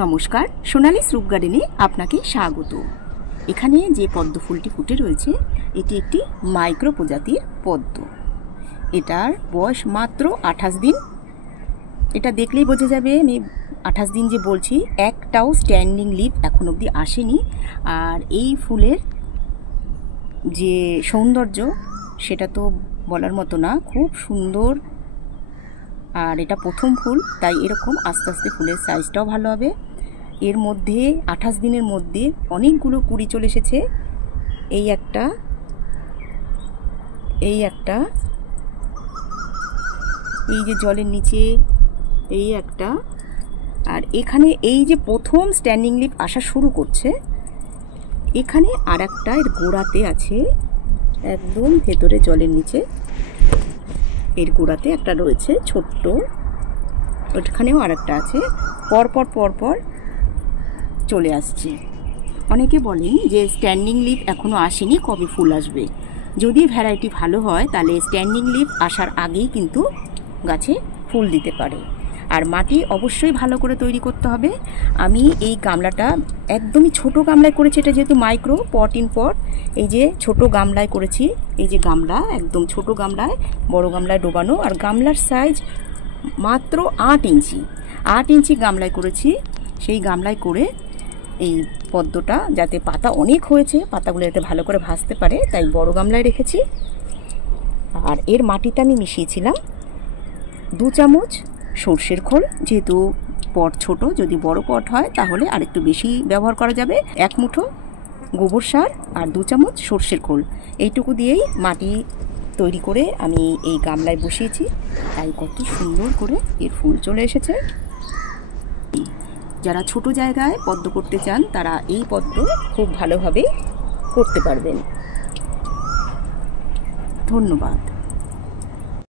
নমস্কার, সোনালী স্রুপ গার্ডেনে আপনাকে স্বাগত। এখানে যে পদ্ম ফুলটি ফুটে রয়েছে এটি একটি মাইক্রো প্রজাতির পদ্ম। এটার বয়স মাত্র 28 দিন। এটা দেখলেই বোঝা যাবে আমি 28 দিন যে বলছি, একটাও স্ট্যান্ডিং লিফ এখন অবধি আসেনি। আর এই ফুলের যে সৌন্দর্য সেটা তো বলার মতো না, খুব সুন্দর। আর এটা প্রথম ফুল, তাই এরকম আস্তে আস্তে ফুলের সাইজটাও ভালো হবে। এর মধ্যে 28 দিনের মধ্যে অনেকগুলো কুড়ি চলে এসেছে। এই একটা, এই যে জলের নিচে এই একটা, আর এখানে এই যে প্রথম স্ট্যান্ডিং লিফ আসা শুরু করছে, এখানে আর একটা এর গোড়াতে আছে, একদম ভেতরে জলের নিচে এর গোড়াতে একটা রয়েছে ছোট্ট, ওখানেও আর একটা আছে। পরপর পরপর চলে আসছে। অনেকে বলেন যে স্ট্যান্ডিং লিফ এখনও আসেনি, কবে ফুল আসবে। যদি ভ্যারাইটি ভালো হয় তাহলে স্ট্যান্ডিং লিফ আসার আগেই কিন্তু গাছে ফুল দিতে পারে। আর মাটি অবশ্যই ভালো করে তৈরি করতে হবে। আমি এই গামলাটা একদমই ছোট গামলায় করেছি, এটা যেহেতু মাইক্রো পট ইন পট, এই যে ছোট গামলায় করেছি। এই যে গামলা, একদম ছোট গামলায়, বড় গামলায় ডোবানো। আর গামলার সাইজ মাত্র 8 ইঞ্চি গামলায় করেছি। সেই গামলায় করে এই পদ্মটা, যাতে পাতা অনেক হয়েছে, পাতাগুলো যাতে ভালো করে ভাসতে পারে, তাই বড় গামলায় রেখেছি। আর এর মাটিতে আমি মিশিয়েছিলাম 2 চামচ সর্ষের খোল। যেহেতু পট ছোট, যদি বড় পট হয় তাহলে আর একটু বেশি ব্যবহার করা যাবে। 1 মুঠো গোবর সার আর 2 চামচ সর্ষের খোল, এইটুকু দিয়েই মাটি তৈরি করে আমি এই গামলায় বসিয়েছি। তাই কত সুন্দর করে এর ফুল চলে এসেছে। যারা ছোট জায়গায় পদ্ম করতে চান তারা এই পদ্ম খুব ভালোভাবে করতে পারবেন। ধন্যবাদ।